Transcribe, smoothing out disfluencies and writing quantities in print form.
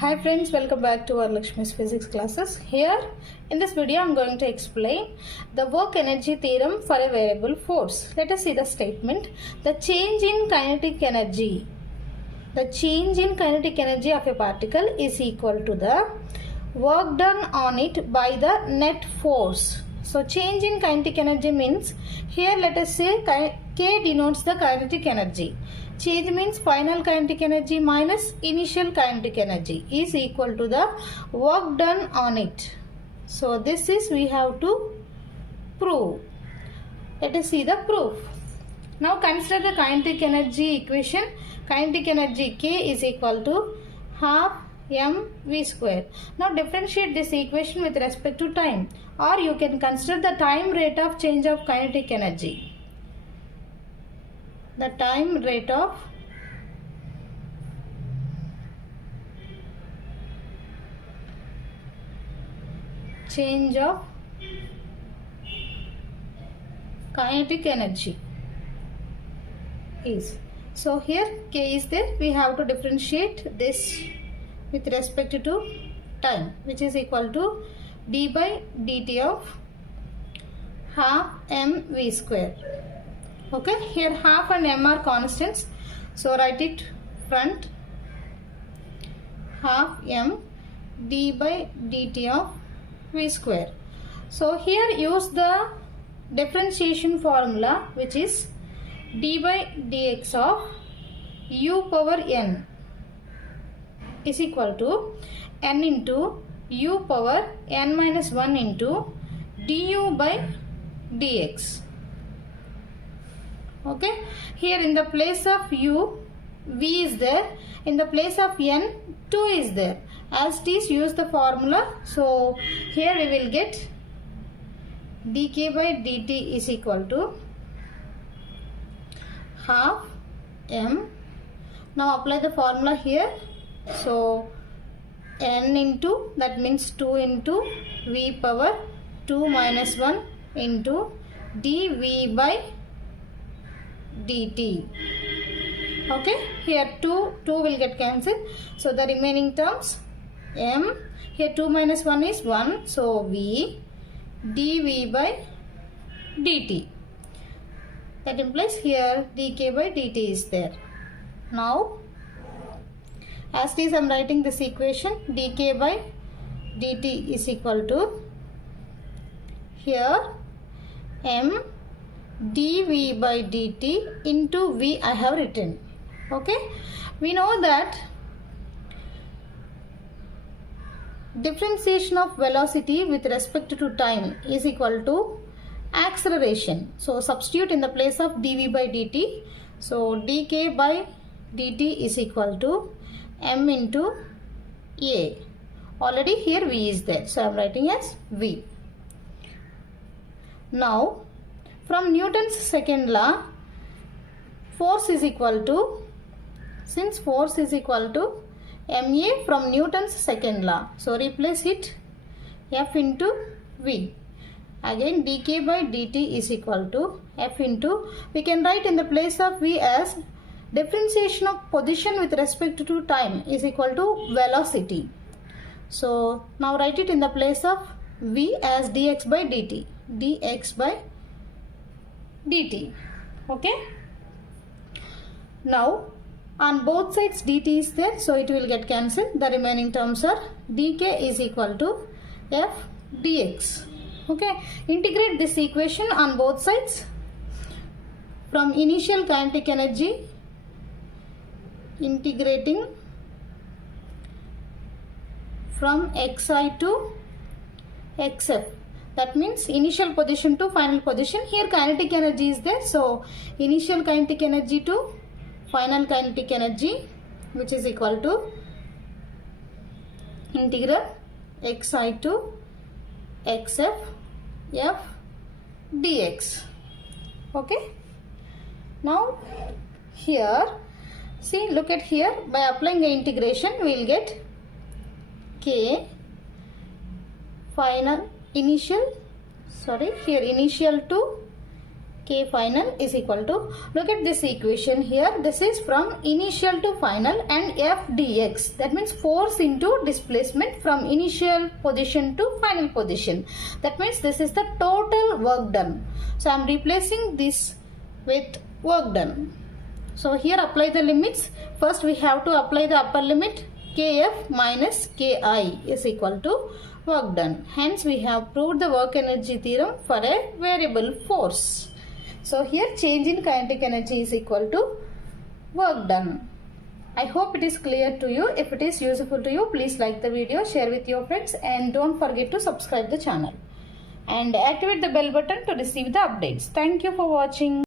Hi friends, welcome back to our Lakshmi's physics classes. Here in this video I am going to explain the work energy theorem for a variable force. Let us see the statement. The change in kinetic energy of a particle is equal to the work done on it by the net force. So change in kinetic energy means, here let us say K denotes the kinetic energy. Change means final kinetic energy minus initial kinetic energy is equal to the work done on it. So this is we have to prove. Let us see the proof. Now consider the kinetic energy equation. Kinetic energy K is equal to half mv square. Now differentiate this equation with respect to time, or you can consider the time rate of change of kinetic energy. The time rate of change of kinetic energy is. So here K is there, we have to differentiate this with respect to time, which is equal to d by dt of half mv square. Okay, here half and m are constants, so write it front, half m d by dt of v square. So here use the differentiation formula, which is d by dx of u power n is equal to n into u power n minus 1 into du by dx. Okay, here in the place of u, v is there, in the place of n, 2 is there. As it is, use the formula. So here we will get dk by dt is equal to half m. Now apply the formula here. So n into, that means 2 into v power 2 minus 1 into dv by dt. Okay, here 2 will get cancelled, so the remaining terms m, here 2 minus 1 is 1, so v dv by dt. That implies here dk by dt is there. Now as it is, I am writing this equation, dk by dt is equal to, here m dv by dt into v I have written. Okay, we know that differentiation of velocity with respect to time is equal to acceleration. So substitute in the place of dv by dt. So dk by dt is equal to m into a. Already here v is there, so I am writing as v. Now from Newton's second law, force is equal to, since force is equal to ma from Newton's second law, so replace it F into v. Again dk by dt is equal to F into, we can write in the place of v as differentiation of position with respect to time is equal to velocity. So now write it in the place of v as dx by dt, dx by dt. Okay, now on both sides dt is there, so it will get cancelled. The remaining terms are dk is equal to f dx. Okay, integrate this equation on both sides. From initial kinetic energy, integrating from xi to xf, that means initial position to final position. Here kinetic energy is there, so initial kinetic energy to final kinetic energy, which is equal to integral xi to xf f dx. Okay, now here see, look at here, by applying the integration we will get k final initial to K final is equal to, look at this equation here, this is from initial to final and F dx, that means force into displacement from initial position to final position. That means this is the total work done. So I am replacing this with work done. So here apply the limits. First we have to apply the upper limit, Kf minus Ki is equal to work done. Hence we have proved the work energy theorem for a variable force. So here change in kinetic energy is equal to work done. I hope it is clear to you. If it is useful to you, please like the video, share with your friends, and don't forget to subscribe the channel and activate the bell button to receive the updates. Thank you for watching.